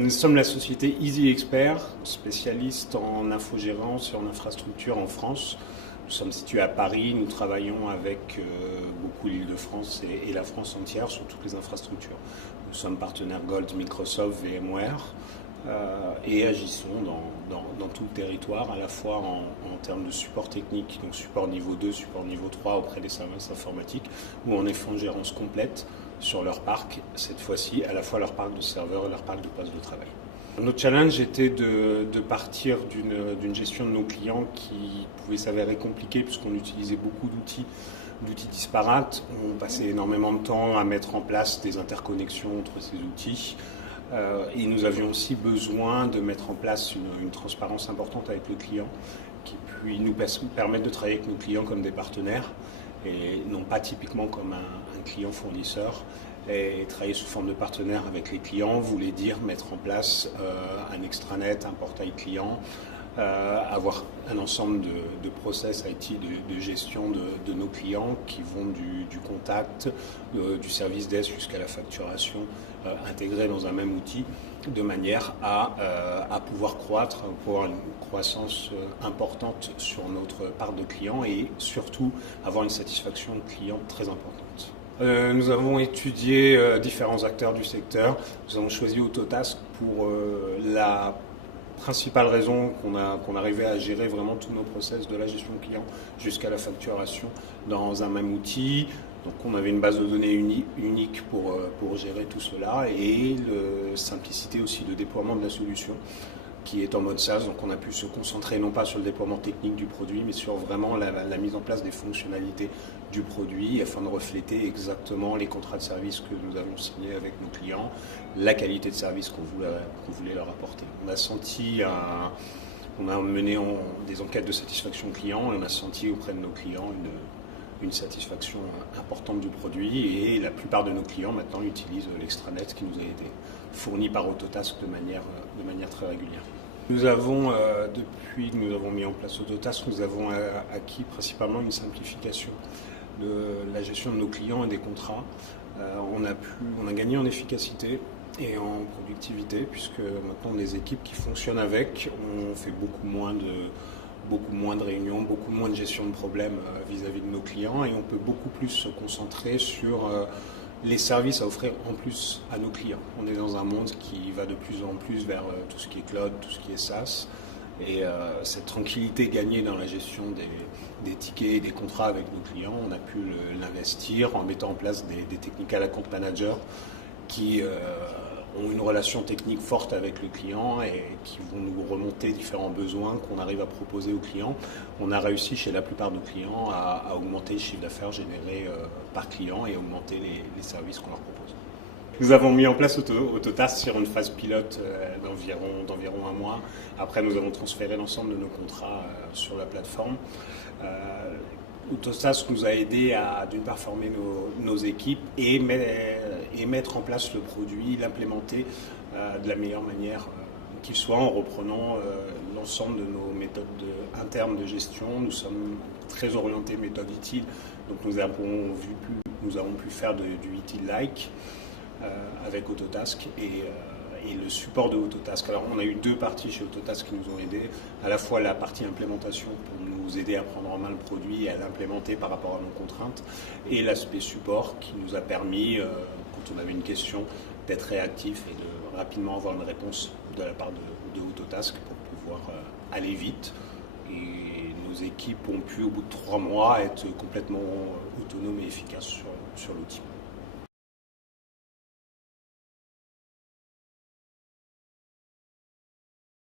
Nous sommes la société Easy Expert, spécialiste en infogérance et en infrastructure en France. Nous sommes situés à Paris, nous travaillons avec beaucoup l'Île-de-France et la France entière sur toutes les infrastructures. Nous sommes partenaires Gold, Microsoft, VMware et agissons dans tout le territoire, à la fois en termes de support technique, donc support niveau 2, support niveau 3 auprès des services informatiques, ou en infogérance complète sur leur parc, cette fois-ci à la fois leur parc de serveurs et leur parc de postes de travail. Notre challenge était de partir d'une gestion de nos clients qui pouvait s'avérer compliquée puisqu'on utilisait beaucoup d'outils disparates. On passait énormément de temps à mettre en place des interconnexions entre ces outils. Et nous avions aussi besoin de mettre en place une transparence importante avec le client qui puis nous permettre de travailler avec nos clients comme des partenaires et non pas typiquement comme un client fournisseur. Et travailler sous forme de partenaire avec les clients voulait dire mettre en place un extranet, un portail client, avoir un ensemble de process IT de gestion de nos clients qui vont du contact, du service desk jusqu'à la facturation intégrés dans un même outil de manière à pouvoir croître, pour avoir une croissance importante sur notre part de clients et surtout avoir une satisfaction client très importante. Nous avons étudié différents acteurs du secteur. Nous avons choisi Autotask pour la principale raison qu'on arrivait à gérer vraiment tous nos process de la gestion client jusqu'à la facturation dans un même outil. Donc on avait une base de données unique pour gérer tout cela et la simplicité aussi de déploiement de la solution qui est en mode SaaS. Donc on a pu se concentrer non pas sur le déploiement technique du produit mais sur vraiment la mise en place des fonctionnalités du produit afin de refléter exactement les contrats de service que nous avons signés avec nos clients, la qualité de service qu'on voulait leur apporter. On a mené des enquêtes de satisfaction client et on a senti auprès de nos clients une satisfaction importante du produit et la plupart de nos clients maintenant utilisent l'extranet qui nous a été fourni par Autotask de manière très régulière. Nous avons, depuis que nous avons mis en place Autotask, nous avons acquis principalement une simplification de la gestion de nos clients et des contrats. On a gagné en efficacité et en productivité puisque maintenant des équipes qui fonctionnent avec, on fait beaucoup moins de réunions, beaucoup moins de gestion de problèmes vis-à-vis de nos clients et on peut beaucoup plus se concentrer sur les services à offrir en plus à nos clients. On est dans un monde qui va de plus en plus vers tout ce qui est cloud, tout ce qui est SaaS et cette tranquillité gagnée dans la gestion des tickets et des contrats avec nos clients, on a pu l'investir en mettant en place des technical account managers qui ont une relation technique forte avec le client et qui vont nous remonter différents besoins qu'on arrive à proposer aux clients. On a réussi chez la plupart de nos clients à augmenter le chiffre d'affaires généré par client et augmenter les services qu'on leur propose. Nous avons mis en place Autotask sur une phase pilote d'environ un mois. Après, nous avons transféré l'ensemble de nos contrats sur la plateforme. Autotask nous a aidé à d'une part former nos équipes et mettre en place le produit, l'implémenter de la meilleure manière qu'il soit en reprenant l'ensemble de nos méthodes internes de gestion. Nous sommes très orientés méthode utile, donc nous avons pu faire du utile-like avec Autotask et le support de Autotask. Alors on a eu deux parties chez Autotask qui nous ont aidés, à la fois la partie implémentation pour nous aider à prendre en main le produit et à l'implémenter par rapport à nos contraintes, et l'aspect support qui nous a permis, quand on avait une question, d'être réactif et de rapidement avoir une réponse de la part de Autotask pour pouvoir aller vite. Et nos équipes ont pu, au bout de 3 mois, être complètement autonomes et efficaces sur l'outil.